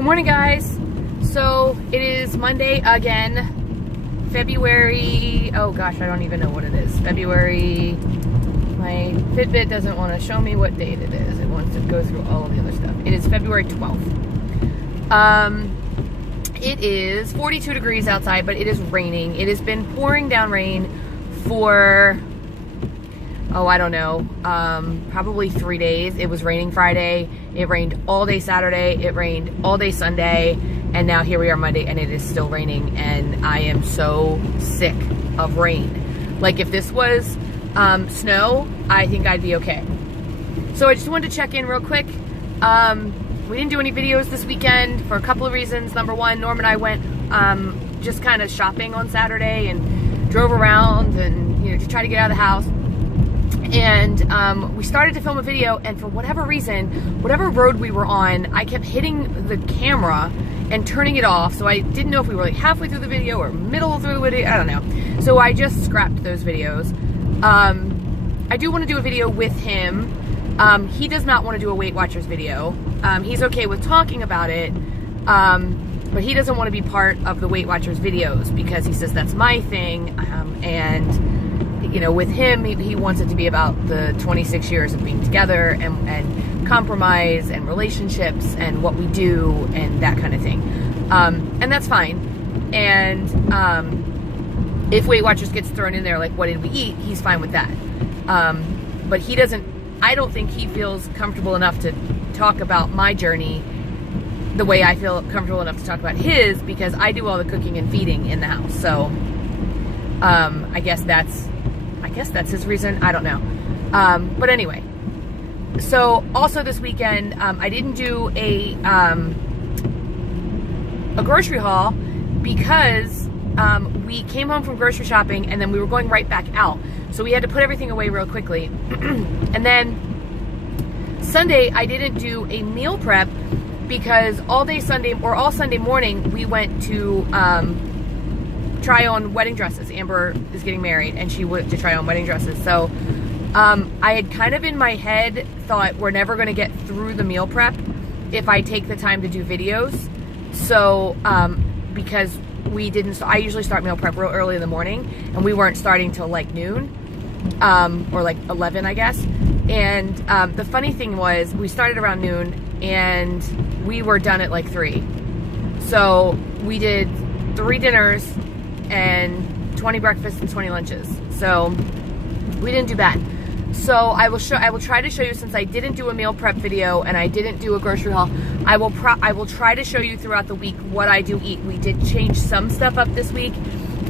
Good morning, guys. So it is Monday again, February, oh gosh, I don't even know what it is. February, my Fitbit doesn't want to show me what date it is. It wants to go through all of the other stuff. It is February 12th. It is 42 degrees outside, but it is raining. It has been pouring down rain for, oh, I don't know, probably 3 days. It was raining Friday. It rained all day Saturday. It rained all day Sunday. And now here we are Monday and it is still raining. And I am so sick of rain. Like if this was snow, I think I'd be okay. So I just wanted to check in real quick. We didn't do any videos this weekend for a couple of reasons. Number one, Norm and I went just kind of shopping on Saturday and drove around and, you know, to try to get out of the house. And we started to film a video, and for whatever reason, whatever road we were on, I kept hitting the camera and turning it off, so I didn't know if we were like halfway through the video or middle through the video, I don't know. So I just scrapped those videos. I do want to do a video with him. He does not want to do a Weight Watchers video. He's okay with talking about it, but he doesn't want to be part of the Weight Watchers videos because he says that's my thing, and you know, with him, he wants it to be about the 26 years of being together and compromise and relationships and what we do and that kind of thing. And that's fine. And if Weight Watchers gets thrown in there, like what did we eat, he's fine with that. But he doesn't, I don't think he feels comfortable enough to talk about my journey the way I feel comfortable enough to talk about his, because I do all the cooking and feeding in the house. So I guess that's his reason. I don't know. But anyway, so also this weekend, I didn't do a grocery haul because we came home from grocery shopping and then we were going right back out. So we had to put everything away real quickly. And then Sunday, I didn't do a meal prep because all day Sunday, or all Sunday morning, we went to try on wedding dresses. Amber is getting married and she went to try on wedding dresses. So I had kind of in my head thought we're never going to get through the meal prep if I take the time to do videos. So because we didn't, so I usually start meal prep real early in the morning and we weren't starting till like noon or like 11, I guess. And the funny thing was we started around noon and we were done at like 3. So we did 3 dinners and 20 breakfasts and 20 lunches. So we didn't do bad. So I will try to show you, since I didn't do a meal prep video and I didn't do a grocery haul, I will try to show you throughout the week what I do eat. We did change some stuff up this week,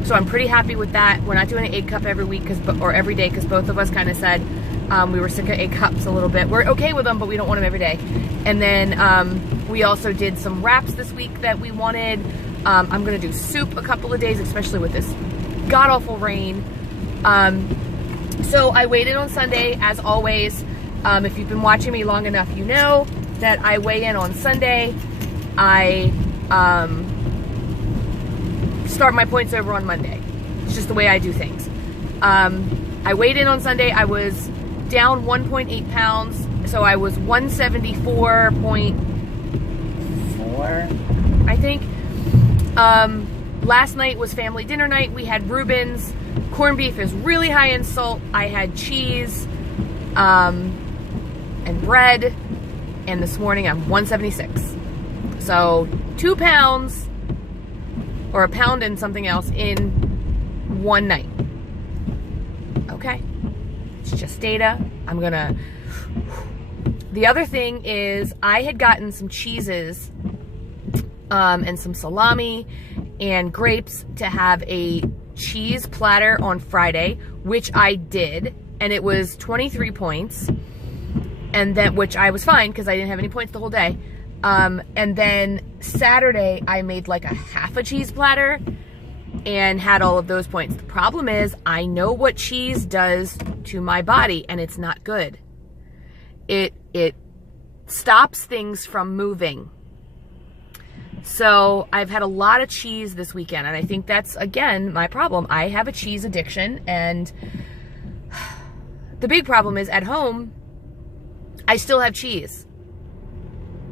so I'm pretty happy with that. We're not doing an egg cup every week or every day, because both of us kind of said we were sick of egg cups a little bit. We're okay with them, but we don't want them every day. And then we also did some wraps this week that we wanted. I'm gonna do soup a couple of days, especially with this god-awful rain. So I waited on Sunday, as always. If you've been watching me long enough, you know that I weigh in on Sunday. I start my points over on Monday. It's just the way I do things. I weighed in on Sunday. I was down 1.8 pounds, so I was 174.4, I think. Last night was family dinner night. We had Reuben's. Corned beef is really high in salt. I had cheese and bread, and this morning I'm 176. So 2 pounds, or a pound and something else in one night. Okay, it's just data. The other thing is I had gotten some cheeses and some salami and grapes to have a cheese platter on Friday, which I did, and it was 23 points, and then, which I was fine because I didn't have any points the whole day. And then Saturday I made like a half a cheese platter and had all of those points. The problem is I know what cheese does to my body, and it's not good. It stops things from moving. So I've had a lot of cheese this weekend, and I think that's, again, my problem. I have a cheese addiction, and the big problem is at home, I still have cheese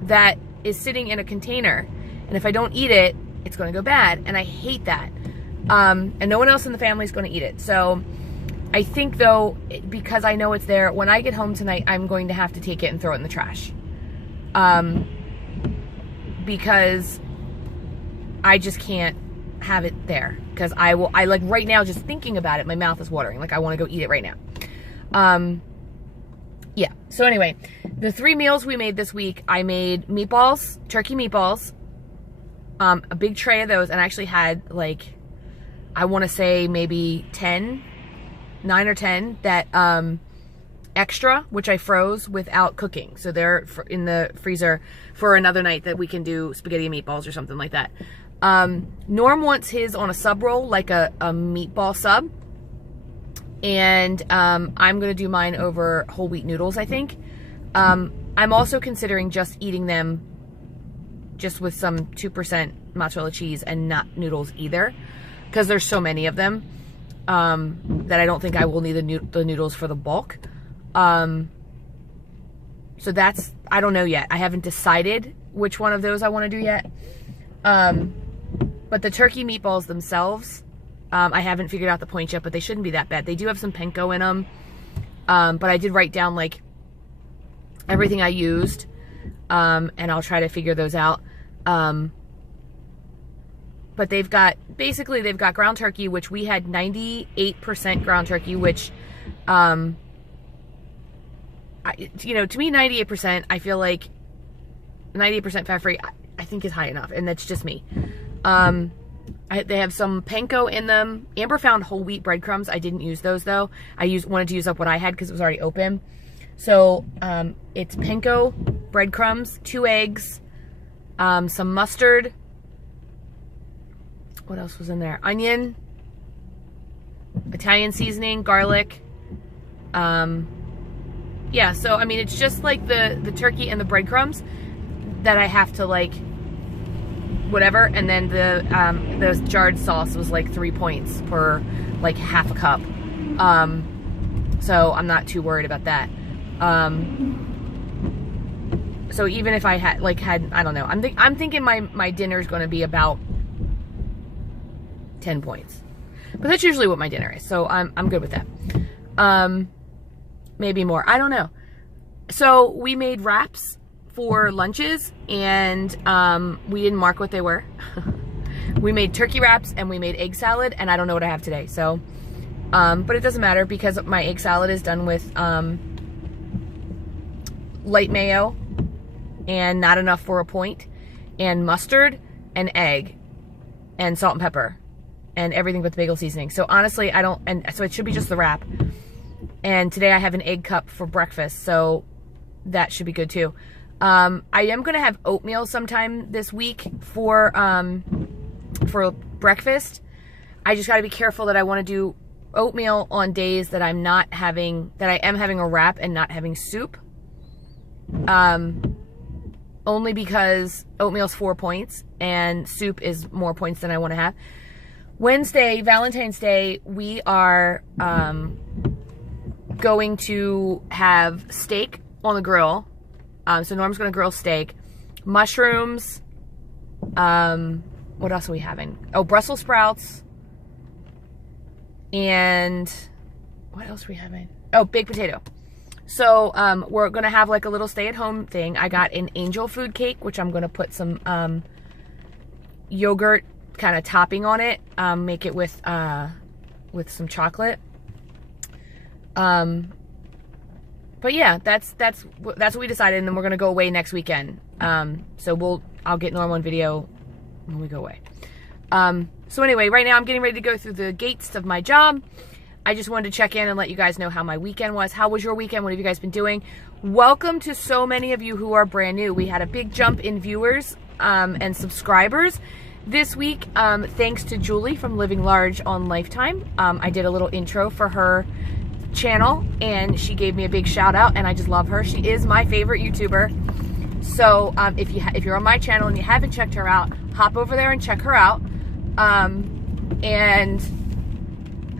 that is sitting in a container, and if I don't eat it, it's going to go bad, and I hate that. And no one else in the family is going to eat it. So I think, though, because I know it's there, when I get home tonight, I'm going to have to take it and throw it in the trash. Because I just can't have it there. Because I like, right now, just thinking about it, my mouth is watering. Like, I want to go eat it right now. Yeah. So anyway, the 3 meals we made this week, I made meatballs, turkey meatballs, a big tray of those, and I actually had, like, I want to say maybe 9 or 10 that extra, which I froze without cooking. So they're in the freezer for another night that we can do spaghetti and meatballs or something like that. Norm wants his on a sub roll, like a meatball sub. And I'm going to do mine over whole wheat noodles, I think. I'm also considering just eating them just with some 2% mozzarella cheese and not noodles either, because there's so many of them that I don't think I will need the noodles for the bulk. So that's, I don't know yet. I haven't decided which one of those I want to do yet. But the turkey meatballs themselves, I haven't figured out the points yet, but they shouldn't be that bad. They do have some panko in them. But I did write down, like, everything I used. And I'll try to figure those out. But they've got ground turkey, which we had 98% ground turkey, which, you know, to me, 98%, I feel like 98% fat-free, I think is high enough. And that's just me. They have some panko in them. Amber found whole wheat breadcrumbs. I didn't use those, though. Wanted to use up what I had because it was already open. So it's panko, breadcrumbs, 2 eggs, some mustard. What else was in there? Onion, Italian seasoning, garlic. Yeah, so I mean, it's just like the turkey and the breadcrumbs that I have to, like, whatever, and then the jarred sauce was like 3 points per, like, half a cup. So I'm not too worried about that. So even if I had I don't know, I'm thinking my dinner is going to be about 10 points, but that's usually what my dinner is. So I'm good with that. Maybe more, I don't know. So we made wraps for lunches, and we didn't mark what they were. We made turkey wraps and we made egg salad, and I don't know what I have today. So, but it doesn't matter because my egg salad is done with light mayo and not enough for a point, and mustard and egg and salt and pepper and everything but the bagel seasoning. So honestly, so it should be just the wrap. And today I have an egg cup for breakfast, so that should be good too. I am going to have oatmeal sometime this week for breakfast. I just got to be careful that I want to do oatmeal on days that I am having a wrap and not having soup. Only because oatmeal's 4 points and soup is more points than I want to have. Wednesday, Valentine's Day, we are going to have steak on the grill. So Norm's going to grill steak, mushrooms, what else are we having? Oh, Brussels sprouts, and what else are we having? Oh, baked potato. So we're going to have like a little stay-at-home thing. I got an angel food cake, which I'm going to put some yogurt kind of topping on it, make it with some chocolate. But yeah, that's what we decided, and then we're gonna go away next weekend. So I'll get Norm on video when we go away. So anyway, right now I'm getting ready to go through the gates of my job. I just wanted to check in and let you guys know how my weekend was. How was your weekend? What have you guys been doing? Welcome to so many of you who are brand new. We had a big jump in viewers and subscribers this week, thanks to Julie from Living Large on Lifetime. I did a little intro for her channel and she gave me a big shout out, and I just love her. She is my favorite YouTuber. So if you're on my channel and you haven't checked her out, hop over there and check her out. And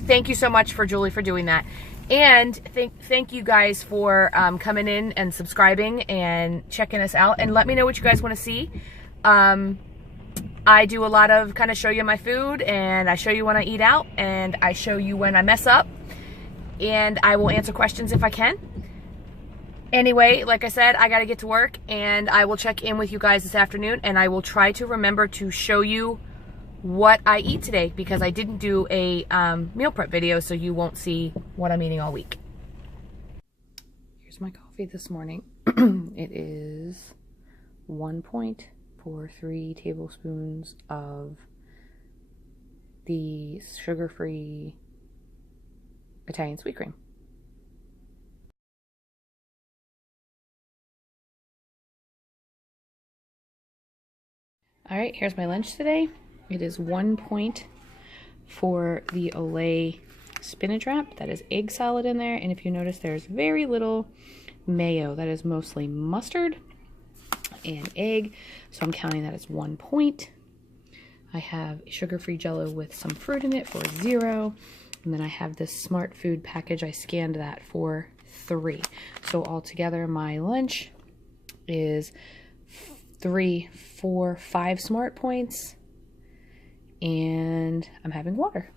thank you so much for Julie for doing that. And thank you guys for coming in and subscribing and checking us out. And let me know what you guys want to see. I do a lot of kind of show you my food, and I show you when I eat out, and I show you when I mess up, and I will answer questions if I can. Anyway, like I said, I got to get to work, and I will check in with you guys this afternoon, and I will try to remember to show you what I eat today, because I didn't do a meal prep video, so you won't see what I'm eating all week. Here's my coffee this morning. It is 1.43 tablespoons of the sugar-free Italian sweet cream. All right, here's my lunch today. It is 1 point for the Olay spinach wrap. That is egg salad in there. And if you notice, there's very little mayo. That is mostly mustard and egg. So I'm counting that as 1 point. I have sugar-free Jell-O with some fruit in it for 0. And then I have this Smart Food package. I scanned that for 3. So altogether, my lunch is 3, 4, 5 Smart Points, and I'm having water.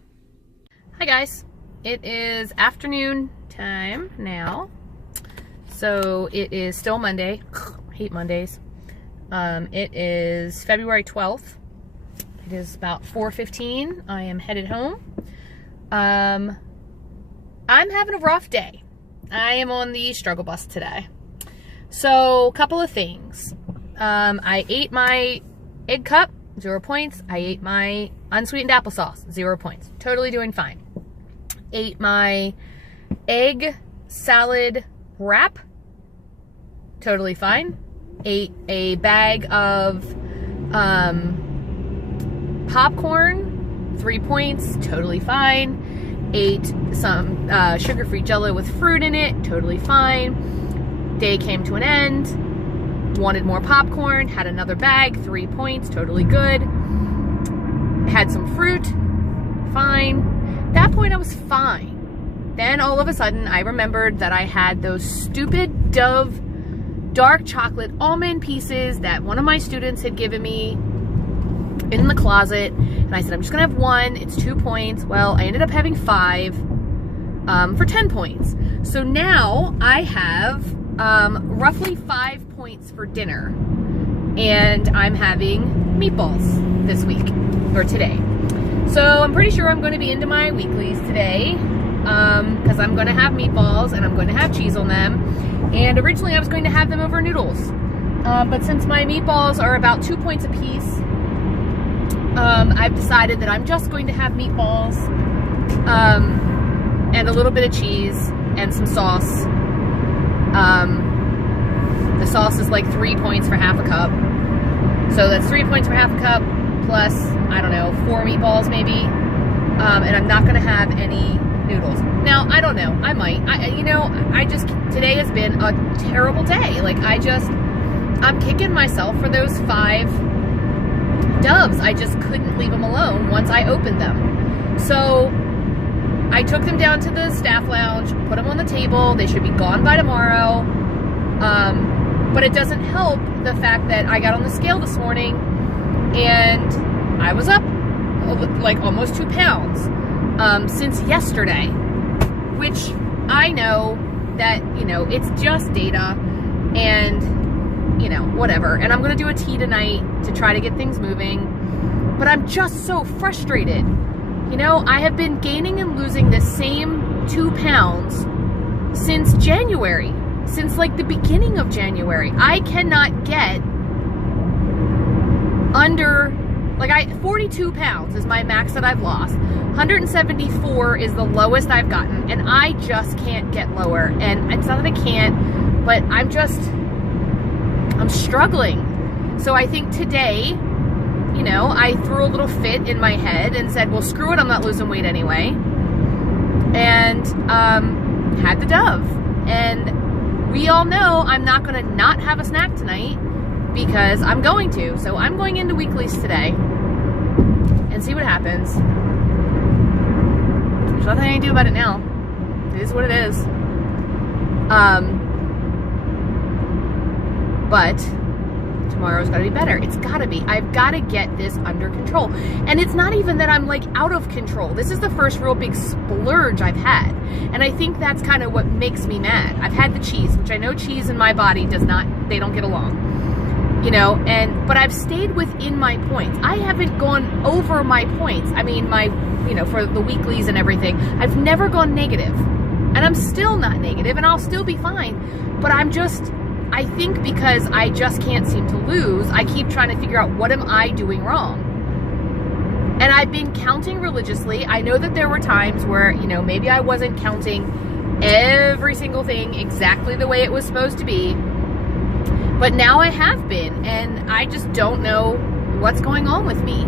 Hi guys, it is afternoon time now, so it is still Monday. Hate Mondays. It is February 12th. It is about 4:15. I am headed home. I'm having a rough day. I am on the struggle bus today. So, a couple of things. I ate my egg cup, 0 points. I ate my unsweetened applesauce, 0 points. Totally doing fine. Ate my egg salad wrap, totally fine. Ate a bag of popcorn, 3 points, totally fine. Ate some sugar-free Jell-O with fruit in it, totally fine. Day came to an end. Wanted more popcorn, had another bag, 3 points, totally good. Had some fruit, fine. At that point I was fine. Then all of a sudden I remembered that I had those stupid Dove dark chocolate almond pieces that one of my students had given me in the closet. And I said, I'm just gonna have 1, it's 2 points. Well, I ended up having 5 for 10 points. So now I have roughly 5 points for dinner, and I'm having meatballs this week, or today. So I'm pretty sure I'm going to be into my weeklies today, because I'm going to have meatballs and I'm going to have cheese on them. And originally I was going to have them over noodles, but since my meatballs are about 2 points a piece, I've decided that I'm just going to have meatballs and a little bit of cheese and some sauce. The sauce is like 3 points for half a cup. So that's 3 points for half a cup, plus, I don't know, 4 meatballs maybe. And I'm not gonna have any noodles. Now, I don't know, I might. Today has been a terrible day. Like, I'm kicking myself for those 5 Doves. I just couldn't leave them alone once I opened them. So, I took them down to the staff lounge, put them on the table. They should be gone by tomorrow. But it doesn't help the fact that I got on the scale this morning and I was up like almost 2 pounds since yesterday, which I know that, it's just data and, whatever. And I'm going to do a tea tonight to try to get things moving, but I'm just so frustrated. I have been gaining and losing the same 2 pounds since January. Since like the beginning of January. I cannot get under, 42 pounds is my max that I've lost. 174 is the lowest I've gotten, and I just can't get lower. And it's not that I can't, but I'm struggling. So I think today, I threw a little fit in my head and said, well, screw it, I'm not losing weight anyway. And had the Dove. And we all know I'm not going to not have a snack tonight because I'm going to. So I'm going into weeklies today and see what happens. There's nothing I can do about it now. It is what it is. But tomorrow's gotta be better. It's gotta be. I've gotta get this under control. And it's not even that I'm like out of control. This is the first real big splurge I've had. And I think that's kind of what makes me mad. I've had the cheese, which I know cheese and my body does not, they don't get along. You know, but I've stayed within my points. I haven't gone over my points. I mean, you know, for the weeklies and everything, I've never gone negative. And I'm still not negative, and I'll still be fine. But I think because I just can't seem to lose, I keep trying to figure out what am I doing wrong. And I've been counting religiously. I know that there were times where, you know, maybe I wasn't counting every single thing exactly the way it was supposed to be. But now I have been, and I just don't know what's going on with me.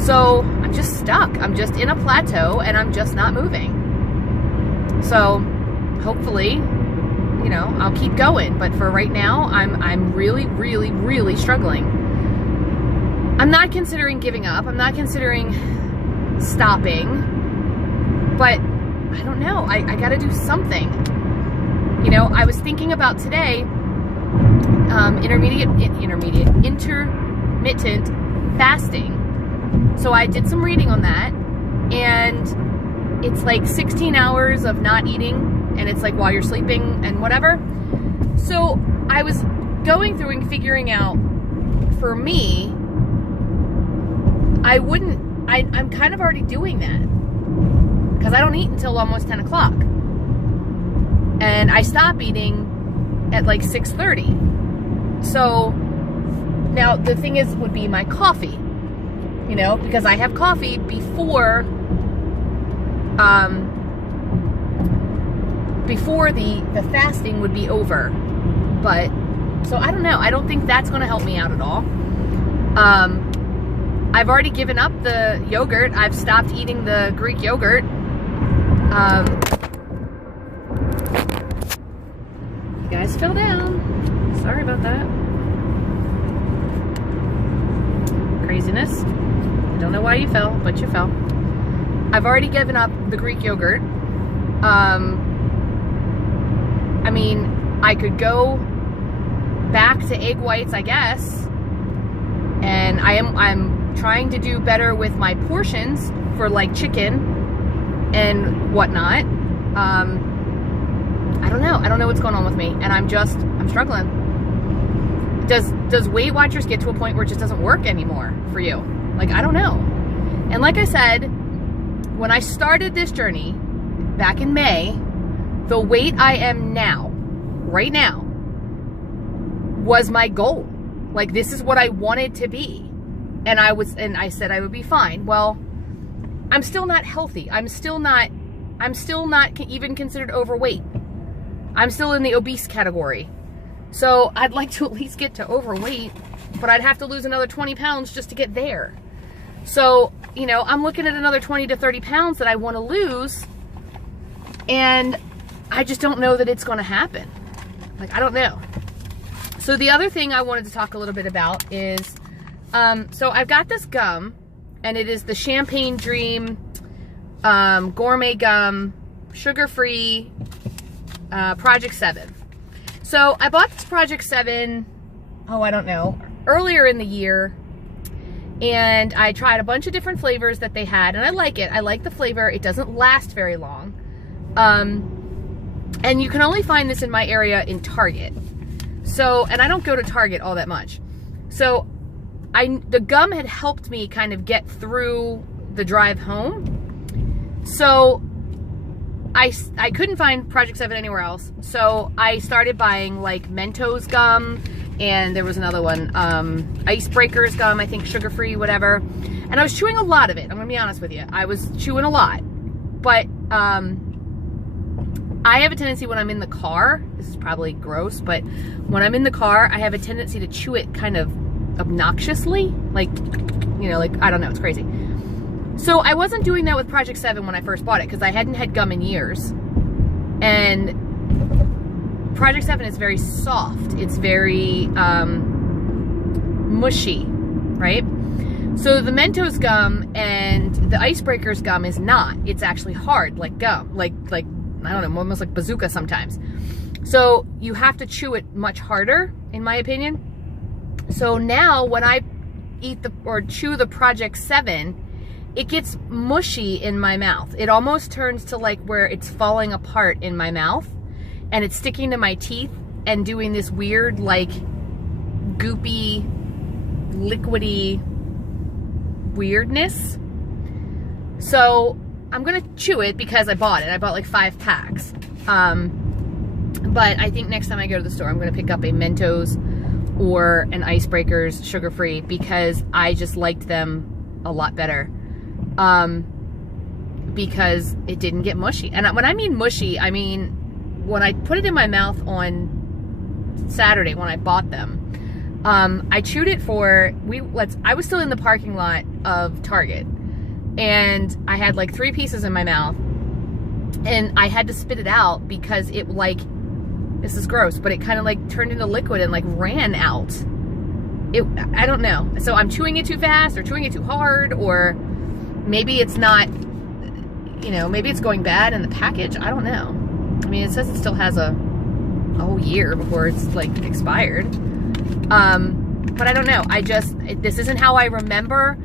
So I'm just stuck. I'm just in a plateau, and I'm just not moving. So hopefully, you know, I'll keep going. But for right now, I'm really, really, really struggling. I'm not considering giving up. I'm not considering stopping. But I don't know. I got to do something. You know, I was thinking about today, intermittent fasting. So I did some reading on that, and it's like 16 hours of not eating, and it's like while you're sleeping and whatever. So I was going through and figuring out, for me, I'm kind of already doing that, because I don't eat until almost 10 o'clock. And I stop eating at like 6:30. So now the thing would be my coffee, you know, because I have coffee before the fasting would be over. But so I don't know. I don't think that's going to help me out at all. I've already given up the yogurt. I've stopped eating the Greek yogurt. You guys fell down. Sorry about that. Craziness. I don't know why you fell, but you fell. I've already given up the Greek yogurt. I mean, I could go back to egg whites, I guess. And I'm trying to do better with my portions for like chicken and whatnot. I don't know. I don't know what's going on with me, and I'm struggling. Does Weight Watchers get to a point where it just doesn't work anymore for you? Like, I don't know. And like I said, when I started this journey back in May, the weight I am now, right now, was my goal. Like, this is what I wanted to be. And I said I would be fine. Well, I'm still not healthy. I'm still not even considered overweight. I'm still in the obese category. So I'd like to at least get to overweight, but I'd have to lose another 20 pounds just to get there. So, you know, I'm looking at another 20 to 30 pounds that I want to lose, and I just don't know that it's going to happen. Like, I don't know. So the other thing I wanted to talk a little bit about is, so I've got this gum, and it is the Champagne Dream gourmet gum, sugar-free, Project 7. So I bought this Project 7, I don't know, earlier in the year, and I tried a bunch of different flavors that they had, and I like it. I like the flavor. It doesn't last very long. And you can only find this in my area in Target. So, and I don't go to Target all that much. So the gum had helped me kind of get through the drive home. So I couldn't find Project 7 anywhere else. So I started buying like Mentos gum, and there was another one, Icebreakers gum, I think sugar-free, whatever. And I was chewing a lot of it. I'm gonna be honest with you. I was chewing a lot. But I have a tendency when I'm in the car, this is probably gross, but when I'm in the car, I have a tendency to chew it kind of obnoxiously. Like, you know, like, I don't know, it's crazy. So I wasn't doing that with Project 7 when I first bought it, because I hadn't had gum in years. And Project 7 is very soft. It's very mushy, right? So the Mentos gum and the Icebreakers gum is not. It's actually hard, like gum, like I don't know, almost like bazooka sometimes. So you have to chew it much harder, in my opinion. So now when I eat or chew the Project 7, it gets mushy in my mouth. It almost turns to like where it's falling apart in my mouth and it's sticking to my teeth and doing this weird like goopy, liquidy weirdness. So I'm gonna chew it because I bought it. I bought like 5 packs. But I think next time I go to the store, I'm gonna pick up a Mentos or an Icebreakers sugar-free because I just liked them a lot better. Because it didn't get mushy. And when I mean mushy, I mean when I put it in my mouth on Saturday when I bought them, I chewed it for, I was still in the parking lot of Target, and I had like 3 pieces in my mouth, and I had to spit it out because it like, this is gross, but it kind of like turned into liquid and like ran out. I don't know. So I'm chewing it too fast or chewing it too hard, or maybe it's not, you know, maybe it's going bad in the package. I don't know. I mean, it says it still has a whole year before it's like expired. But I don't know. This isn't how I remember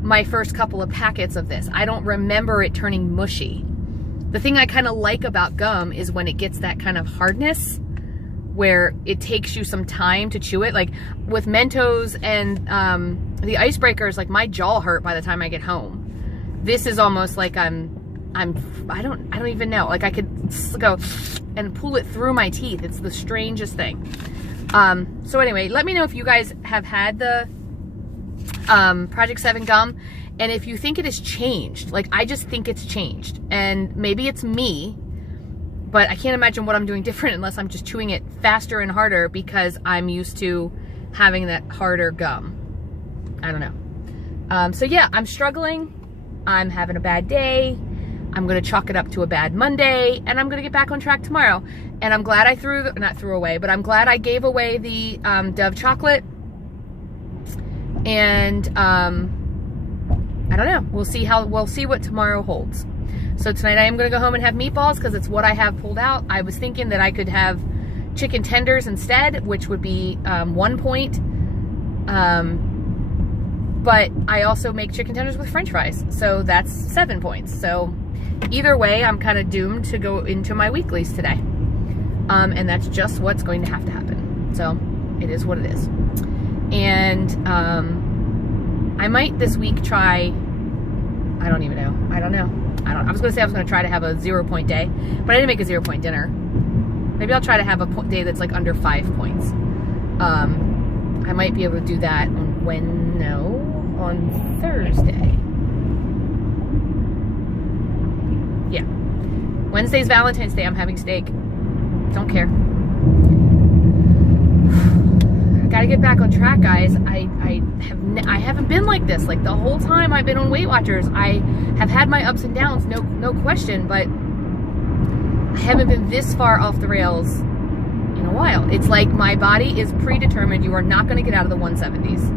my first couple of packets of this. I don't remember it turning mushy. The thing I kind of like about gum is when it gets that kind of hardness where it takes you some time to chew it. Like with Mentos and the Icebreakers, like my jaw hurt by the time I get home. This is almost like I don't even know. Like I could go and pull it through my teeth. It's the strangest thing. So anyway, let me know if you guys have had the Project 7 gum, and if you think it has changed. Like I just think it's changed, and maybe it's me, but I can't imagine what I'm doing different unless I'm just chewing it faster and harder because I'm used to having that harder gum. I don't know. So yeah, I'm struggling. I'm having a bad day. I'm gonna chalk it up to a bad Monday, and I'm gonna get back on track tomorrow. And I'm glad I but I'm glad I gave away the Dove chocolate. And I don't know. We'll see what tomorrow holds. So tonight I am gonna go home and have meatballs because it's what I have pulled out. I was thinking that I could have chicken tenders instead, which would be 1 point. But I also make chicken tenders with French fries, so that's 7 points. So either way, I'm kind of doomed to go into my weeklies today. And that's just what's going to have to happen. So it is what it is. And I might this week try, I don't even know. I was going to say I was going to try to have a 0 point day, but I didn't make a 0 point dinner. Maybe I'll try to have a day that's like under 5 points. I might be able to do that on Thursday. Yeah. Wednesday's Valentine's Day. I'm having steak. Don't care. I gotta get back on track, guys. I haven't been like this. Like the whole time I've been on Weight Watchers, I have had my ups and downs, no question, but I haven't been this far off the rails in a while. It's like my body is predetermined. You are not gonna get out of the 170s.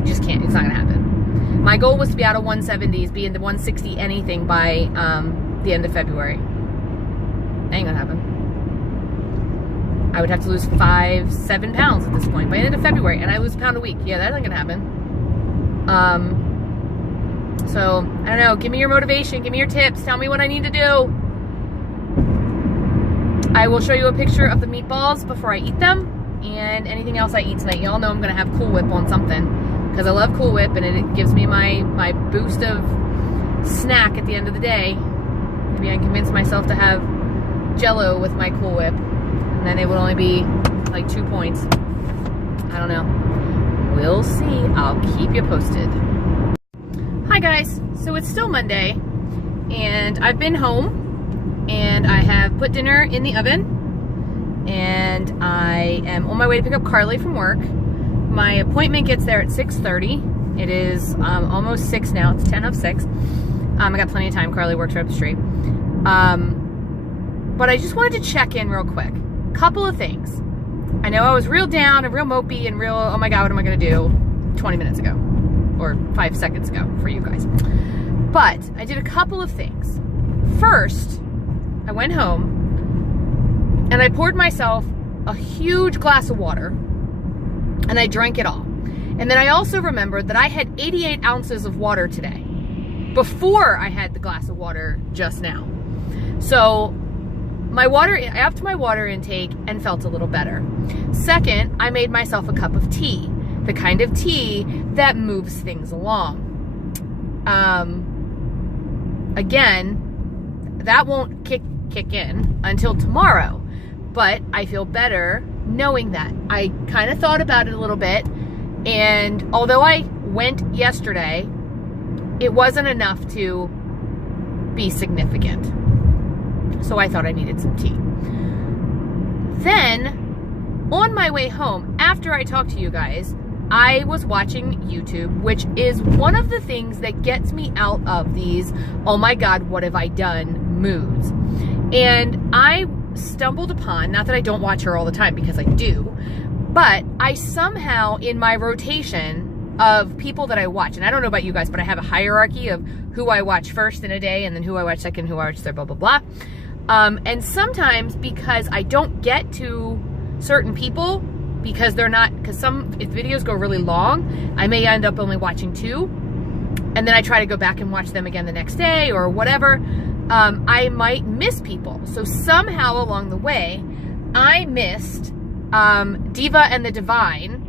You just can't. It's not gonna happen. My goal was to be out of 170s, be in the 160 anything by the end of February. Ain't gonna happen. I would have to lose 5-7 pounds at this point by the end of February, and I lose a pound a week. Yeah, that ain't gonna happen. So I don't know. Give me your motivation. Give me your tips. Tell me what I need to do. I will show you a picture of the meatballs before I eat them, and anything else I eat tonight. Y'all know I'm gonna have Cool Whip on something because I love Cool Whip, and it gives me my boost of snack at the end of the day. Maybe I can convince myself to have Jell-O with my Cool Whip, and then it would only be like 2 points. I don't know. We'll see. I'll keep you posted. Hi guys. So it's still Monday, and I've been home, and I have put dinner in the oven, and I am on my way to pick up Carly from work. My appointment gets there at 6:30. It is almost 6 now. It's 10 of 6. I got plenty of time. Carly works right up the street. But I just wanted to check in real quick. Couple of things. I know I was real down and real mopey and real, oh my God, what am I going to do 20 minutes ago or 5 seconds ago for you guys. But I did a couple of things. First, I went home and I poured myself a huge glass of water and I drank it all. And then I also remembered that I had 88 ounces of water today before I had the glass of water just now. So I upped my water intake and felt a little better. Second, I made myself a cup of tea, the kind of tea that moves things along. Again, that won't kick in until tomorrow, but I feel better knowing that. I kind of thought about it a little bit, and although I went yesterday, it wasn't enough to be significant. So I thought I needed some tea. Then, on my way home, after I talked to you guys, I was watching YouTube, which is one of the things that gets me out of these, oh my God, what have I done moods. And I stumbled upon, not that I don't watch her all the time, because I do, but I somehow, in my rotation of people that I watch, and I don't know about you guys, but I have a hierarchy of who I watch first in a day, and then who I watch second, who I watch third, blah, blah, blah. And sometimes because I don't get to certain people, because they're not, because if videos go really long, I may end up only watching 2, and then I try to go back and watch them again the next day or whatever. I might miss people. So somehow along the way, I missed Diva and the Divine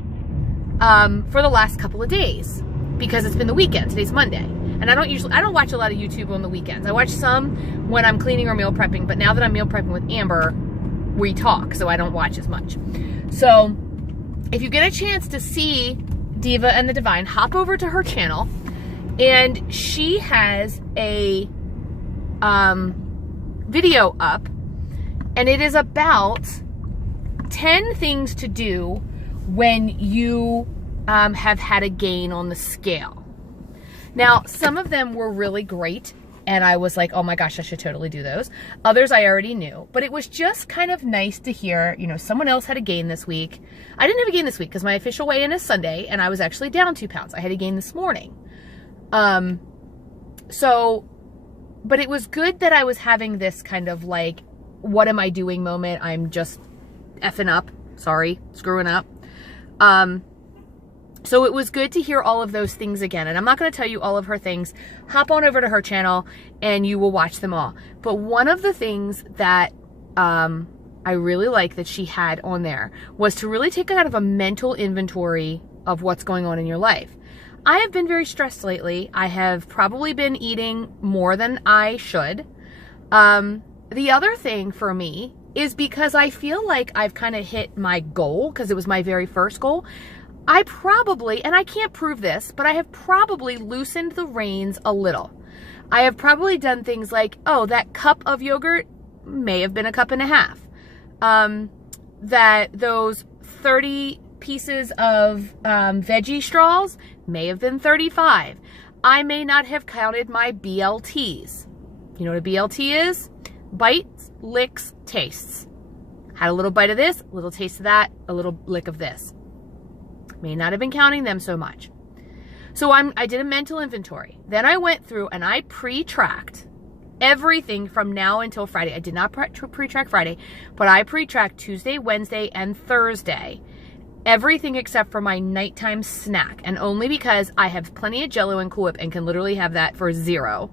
for the last couple of days because it's been the weekend. Today's Monday. And I don't watch a lot of YouTube on the weekends. I watch some when I'm cleaning or meal prepping, but now that I'm meal prepping with Amber, we talk, so I don't watch as much. So if you get a chance to see Diva and the Divine, hop over to her channel, and she has a video up, and it is about 10 things to do when you have had a gain on the scale. Now, some of them were really great, and I was like, oh my gosh, I should totally do those. Others I already knew, but it was just kind of nice to hear, you know, someone else had a gain this week. I didn't have a gain this week because my official weigh-in is Sunday, and I was actually down 2 pounds. I had a gain this morning. But it was good that I was having this kind of like, what am I doing moment? I'm just effing up. Sorry, screwing up. So it was good to hear all of those things again. And I'm not going to tell you all of her things. Hop on over to her channel and you will watch them all. But one of the things that I really like that she had on there was to really take kind of a mental inventory of what's going on in your life. I have been very stressed lately. I have probably been eating more than I should. The other thing for me is because I feel like I've kind of hit my goal, because it was my very first goal. I probably, and I can't prove this, but I have probably loosened the reins a little. I have probably done things like, oh, that cup of yogurt may have been a cup and a half. That those 30 pieces of veggie straws may have been 35. I may not have counted my BLTs. You know what a BLT is? Bites, licks, tastes. Had a little bite of this, a little taste of that, a little lick of this. May not have been counting them so much. So I did a mental inventory. Then I went through and I pre-tracked everything from now until Friday. I did not pre-track Friday, but I pre-tracked Tuesday, Wednesday, and Thursday. Everything except for my nighttime snack. And only because I have plenty of Jell-O and Cool Whip and can literally have that for 0.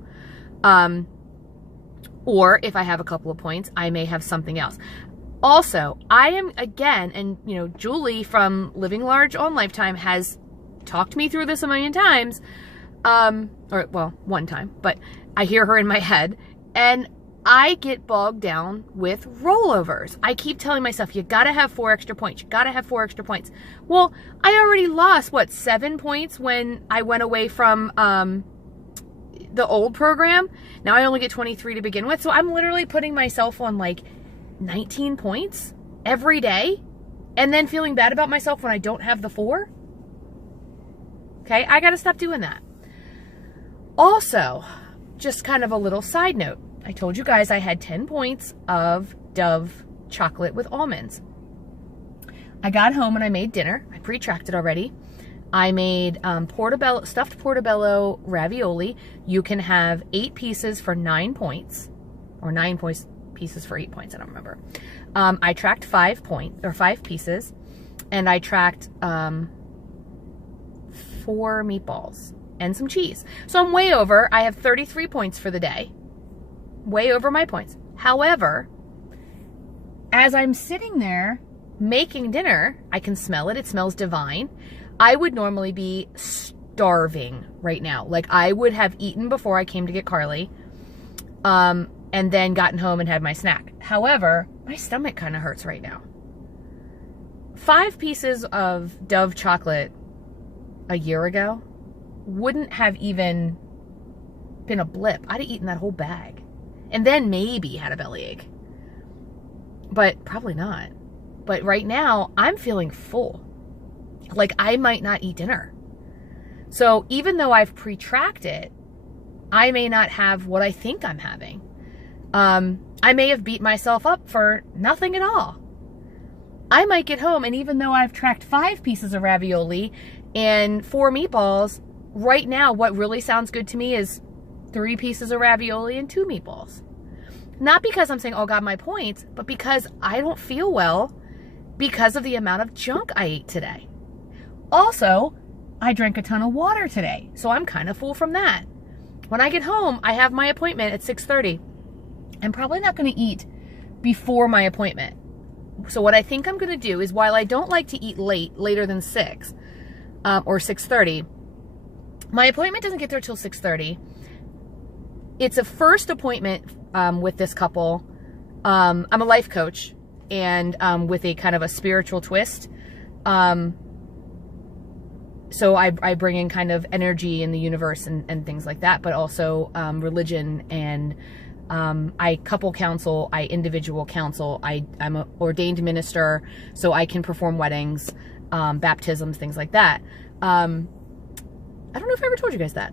Or if I have a couple of points, I may have something else. Also, I am, again, and you know, Julie from Living Large on Lifetime has talked me through this a million times, or well, one time, but I hear her in my head, and I get bogged down with rollovers. I keep telling myself, you gotta have 4 extra points, you gotta have 4 extra points. Well, I already lost, what, 7 points when I went away from the old program. Now I only get 23 to begin with, so I'm literally putting myself on like 19 points every day and then feeling bad about myself when I don't have the 4. Okay, I gotta stop doing that. Also, just kind of a little side note. I told you guys I had 10 points of Dove chocolate with almonds. I got home and I made dinner. I pre-tracked it already. I made stuffed portobello ravioli. You can have 8 pieces for 9 points, or 9 points. pieces for 8 points. I don't remember. I tracked 5 pieces, and I tracked 4 meatballs and some cheese. So I'm way over. I have 33 points for the day. Way over my points. However, as I'm sitting there making dinner, I can smell it. It smells divine. I would normally be starving right now. Like, I would have eaten before I came to get Carly, and then gotten home and had my snack. However, my stomach kind of hurts right now. 5 pieces of Dove chocolate a year ago wouldn't have even been a blip. I'd have eaten that whole bag and then maybe had a bellyache, but probably not. But right now I'm feeling full. Like, I might not eat dinner. So even though I've pre-tracked it, I may not have what I think I'm having. I may have beat myself up for nothing at all. I might get home, and even though I've tracked 5 pieces of ravioli and 4 meatballs, right now what really sounds good to me is 3 pieces of ravioli and 2 meatballs. Not because I'm saying, oh God, my points, but because I don't feel well because of the amount of junk I ate today. Also, I drank a ton of water today, so I'm kind of full from that. When I get home, I have my appointment at 6:30. I'm probably not going to eat before my appointment. So what I think I'm going to do is, while I don't like to eat later than 6 or 6:30, my appointment doesn't get there till 6:30. It's a first appointment with this couple. I'm a life coach, and with a kind of a spiritual twist. So I bring in kind of energy in the universe and things like that, but also religion, and I couple counsel, I individual counsel, I'm an ordained minister, so I can perform weddings, baptisms, things like that. I don't know if I ever told you guys that.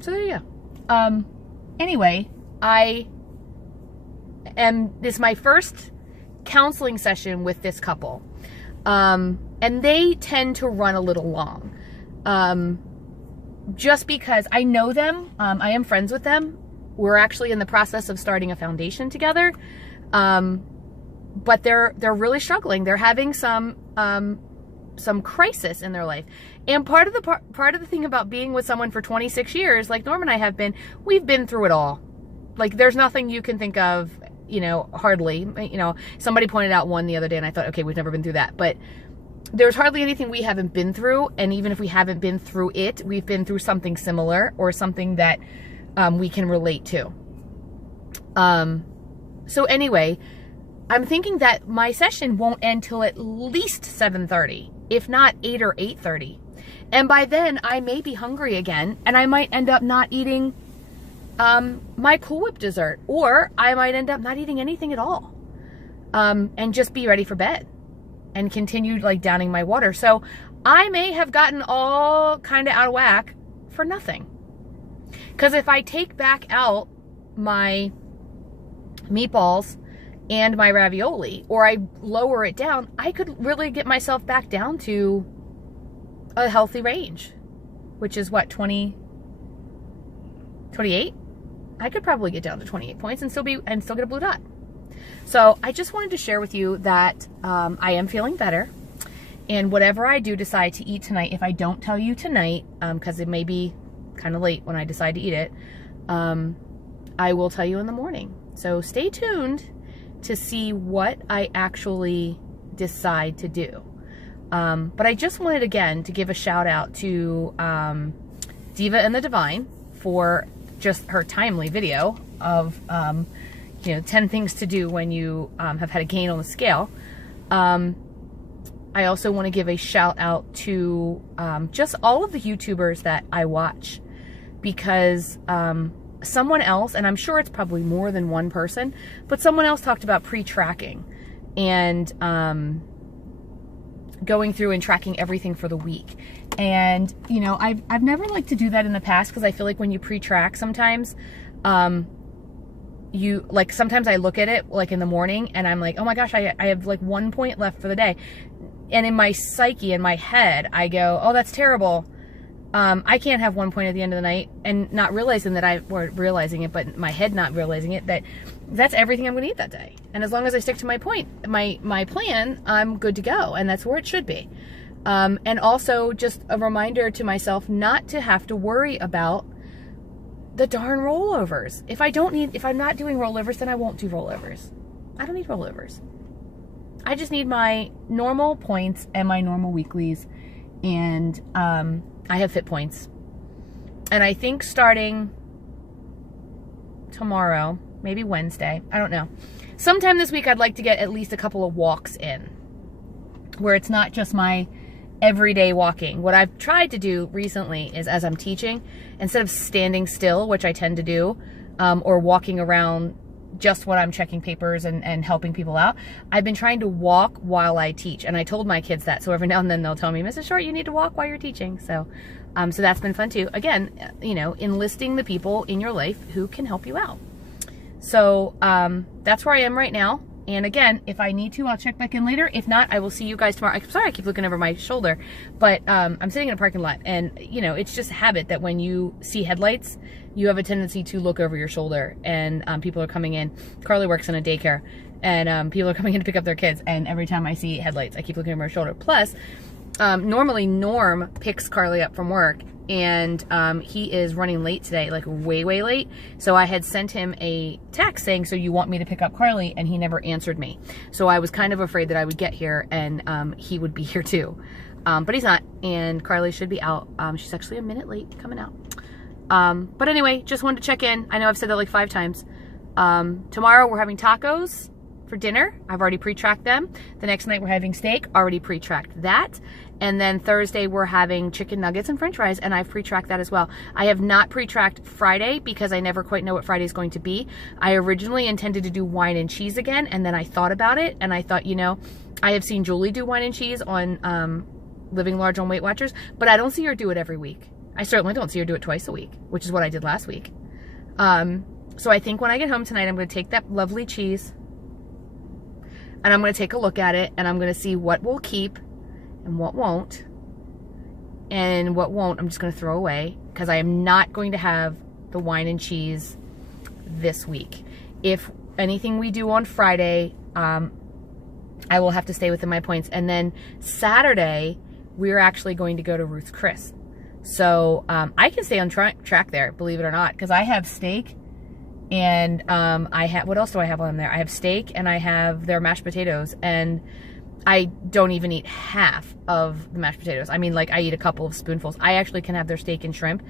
So there you go. Anyway, this is my first counseling session with this couple. And they tend to run a little long. Just because I know them, I am friends with them. We're actually in the process of starting a foundation together. But they're really struggling. They're having some crisis in their life. And part of the thing about being with someone for 26 years, like Norm and I have been, we've been through it all. Like, there's nothing you can think of, hardly. Somebody pointed out one the other day, and I thought, okay, we've never been through that. But there's hardly anything we haven't been through, and even if we haven't been through it, we've been through something similar or something that we can relate to. So anyway, I'm thinking that my session won't end till at least 7:30, if not 8 or 8:30. And by then, I may be hungry again, and I might end up not eating my Cool Whip dessert, or I might end up not eating anything at all, and just be ready for bed and continue like downing my water. So I may have gotten all kind of out of whack for nothing. Because if I take back out my meatballs and my ravioli, or I lower it down, I could really get myself back down to a healthy range, which is what, 28? I could probably get down to 28 points and still get a blue dot. So I just wanted to share with you that I am feeling better, and whatever I do decide to eat tonight, if I don't tell you tonight, because it may be kind of late when I decide to eat it, I will tell you in the morning. So stay tuned to see what I actually decide to do. But I just wanted, again, to give a shout out to Diva and the Divine for just her timely video of 10 things to do when you have had a gain on the scale. I also want to give a shout out to just all of the YouTubers that I watch, because someone else, and I'm sure it's probably more than one person, but someone else talked about pre-tracking and going through and tracking everything for the week. And, I've never liked to do that in the past, because I feel like when you pre-track sometimes, sometimes I look at it like in the morning and I'm like, oh my gosh, I have like 1 point left for the day. And in my psyche, in my head, I go, oh, that's terrible. I can't have one point at the end of the night and not realizing that or realizing it, but my head not realizing it, that's everything I'm going to eat that day. And as long as I stick to my plan, I'm good to go. And that's where it should be. And also just a reminder to myself not to have to worry about the darn rollovers. If I'm not doing rollovers, then I won't do rollovers. I don't need rollovers. I just need my normal points and my normal weeklies. And, I have fit points. And I think starting tomorrow, maybe Wednesday, I don't know. Sometime this week, I'd like to get at least a couple of walks in where it's not just my everyday walking. What I've tried to do recently is, as I'm teaching, instead of standing still, which I tend to do, or walking around just when I'm checking papers and helping people out, I've been trying to walk while I teach. And I told my kids that. So every now and then they'll tell me, Mrs. Short, you need to walk while you're teaching. So that's been fun too. Again, enlisting the people in your life who can help you out. So that's where I am right now. And again, if I need to, I'll check back in later. If not, I will see you guys tomorrow. I'm sorry I keep looking over my shoulder, but I'm sitting in a parking lot, and it's just a habit that when you see headlights, you have a tendency to look over your shoulder, and people are coming in. Carly works in a daycare, and people are coming in to pick up their kids, and every time I see headlights, I keep looking over my shoulder. Plus, normally Norm picks Carly up from work, and he is running late today, like way late. So I had sent him a text saying, so you want me to pick up Carly? And he never answered me. So I was kind of afraid that I would get here and he would be here too. But he's not, and Carly should be out. She's actually a minute late coming out. But anyway, just wanted to check in. I know I've said that like 5 times. Tomorrow we're having tacos for dinner. I've already pre-tracked them. The next night we're having steak, already pre-tracked that. And then Thursday we're having chicken nuggets and french fries, and I've pre-tracked that as well. I have not pre-tracked Friday because I never quite know what Friday is going to be. I originally intended to do wine and cheese again, and then I thought about it, and I thought, I have seen Julie do wine and cheese on Living Large on Weight Watchers, but I don't see her do it every week. I certainly don't see her do it twice a week, which is what I did last week. So I think when I get home tonight, I'm going to take that lovely cheese, and I'm going to take a look at it, and I'm going to see what we'll keep and what won't. And what won't, I'm just going to throw away, because I am not going to have the wine and cheese this week. If anything we do on Friday, I will have to stay within my points. And then Saturday, we're actually going to go to Ruth's Chris. So I can stay on track there, believe it or not, because I have steak. And I have, what else do I have on there? I have steak, and I have their mashed potatoes, and I don't even eat half of the mashed potatoes. I mean, like, I eat a couple of spoonfuls. I actually can have their steak and shrimp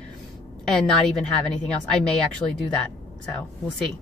and not even have anything else. I may actually do that. So we'll see.